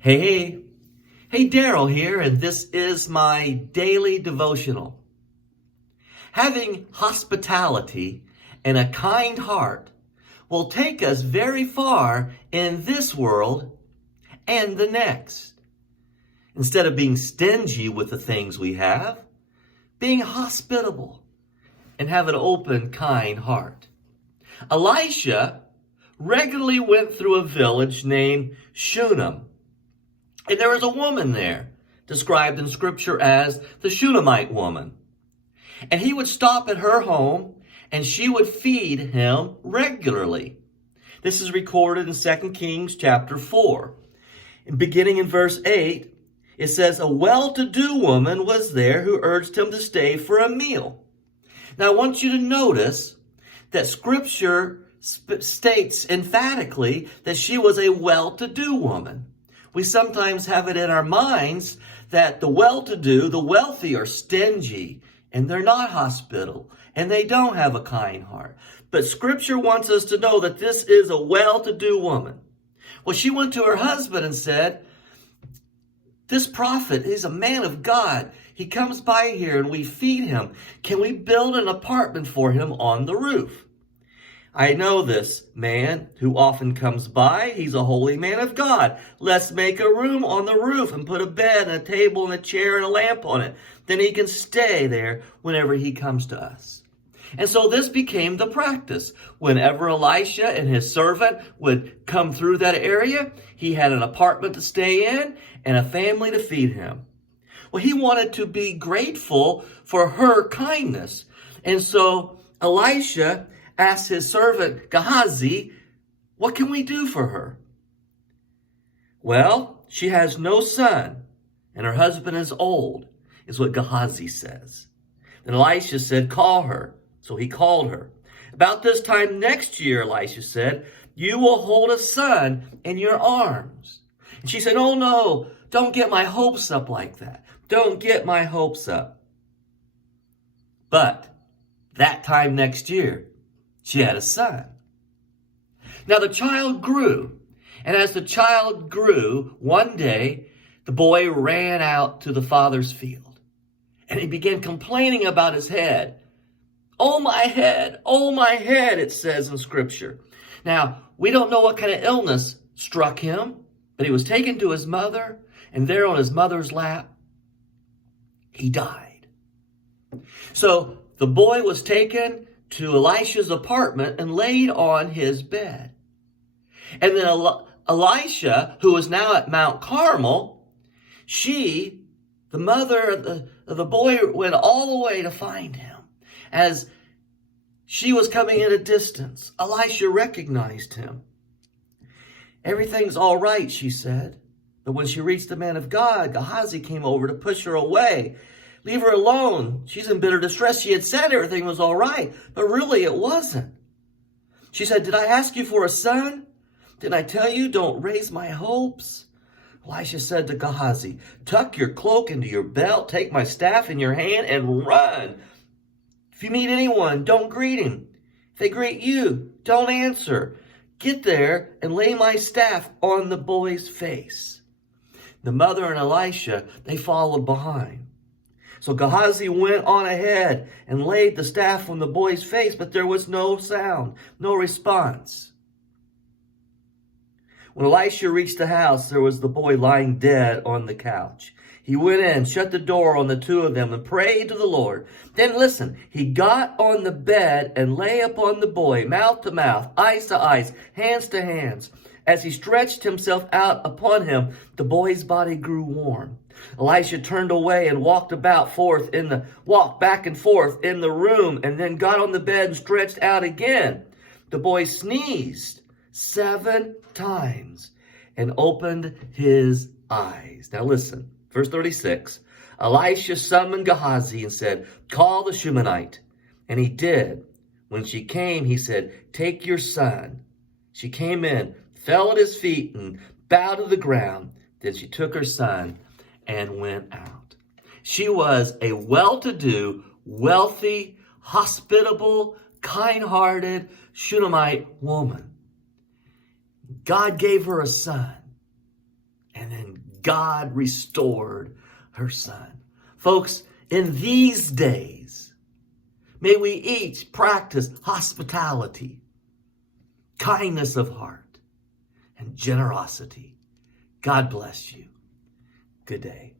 Hey, hey, Daryl here, and this is my daily devotional. Having hospitality and a kind heart will take us very far in this world and the next. Instead of being stingy with the things we have, being hospitable and have an open, kind heart. Elisha regularly went through a village named Shunem. And there was a woman there, described in Scripture as the Shunammite woman. And he would stop at her home, and she would feed him regularly. This is recorded in 2 Kings chapter 4. And beginning in verse 8, it says, "A well-to-do woman was there who urged him to stay for a meal." Now I want you to notice that Scripture states emphatically that she was a well-to-do woman. We sometimes have it in our minds that the well-to-do, the wealthy, are stingy and they're not hospitable and they don't have a kind heart. But Scripture wants us to know that this is a well-to-do woman. Well, she went to her husband and said, "This prophet is a man of God. He comes by here and we feed him. Can we build an apartment for him on the roof? I know this man who often comes by. He's a holy man of God. Let's make a room on the roof and put a bed and a table and a chair and a lamp on it. Then he can stay there whenever he comes to us." And so this became the practice. Whenever Elisha and his servant would come through that area, he had an apartment to stay in and a family to feed him. Well, he wanted to be grateful for her kindness. And so Elisha asked his servant Gehazi, "What can we do for her?" "Well, she has no son, and her husband is old," is what Gehazi says. Then Elisha said, "Call her." So he called her. "About this time next year," Elisha said, "you will hold a son in your arms." And she said, "Oh no, don't get my hopes up like that. Don't get my hopes up." But that time next year, she had a son. Now the child grew, and as the child grew, one day the boy ran out to the father's field, and he began complaining about his head. "Oh my head," it says in Scripture. Now, we don't know what kind of illness struck him, but he was taken to his mother, and there on his mother's lap, he died. So the boy was taken to Elisha's apartment and laid on his bed. And then Elisha, who was now at Mount Carmel, the mother of the boy, went all the way to find him. As she was coming at a distance, Elisha recognized him. "Everything's all right," she said. But when she reached the man of God, Gehazi came over to push her away. "Leave her alone. She's in bitter distress." She had said everything was all right, but really it wasn't. She said, "Did I ask you for a son? Didn't I tell you don't raise my hopes?" Elisha said to Gehazi, "Tuck your cloak into your belt, take my staff in your hand, and run. If you meet anyone, don't greet him. If they greet you, don't answer. Get there and lay my staff on the boy's face." The mother and Elisha, they followed behind. So Gehazi went on ahead and laid the staff on the boy's face, but there was no sound, no response. When Elisha reached the house, there was the boy lying dead on the couch. He went in, shut the door on the two of them, and prayed to the Lord. Then listen, he got on the bed and lay upon the boy, mouth to mouth, eyes to eyes, hands to hands. As he stretched himself out upon him, the boy's body grew warm. Elisha turned away and walked back and forth in the room, and then got on the bed and stretched out again. The boy sneezed 7 times and opened his eyes. Now listen, verse 36. Elisha summoned Gehazi and said, "Call the Shunammite." And he did. When she came, he said, "Take your son." She came in, fell at his feet, and bowed to the ground. Then she took her son and went out. She was a well-to-do, wealthy, hospitable, kind-hearted Shunammite woman. God gave her a son, and then God restored her son. Folks, in these days, may we each practice hospitality, kindness of heart, and generosity. God bless you. Good day.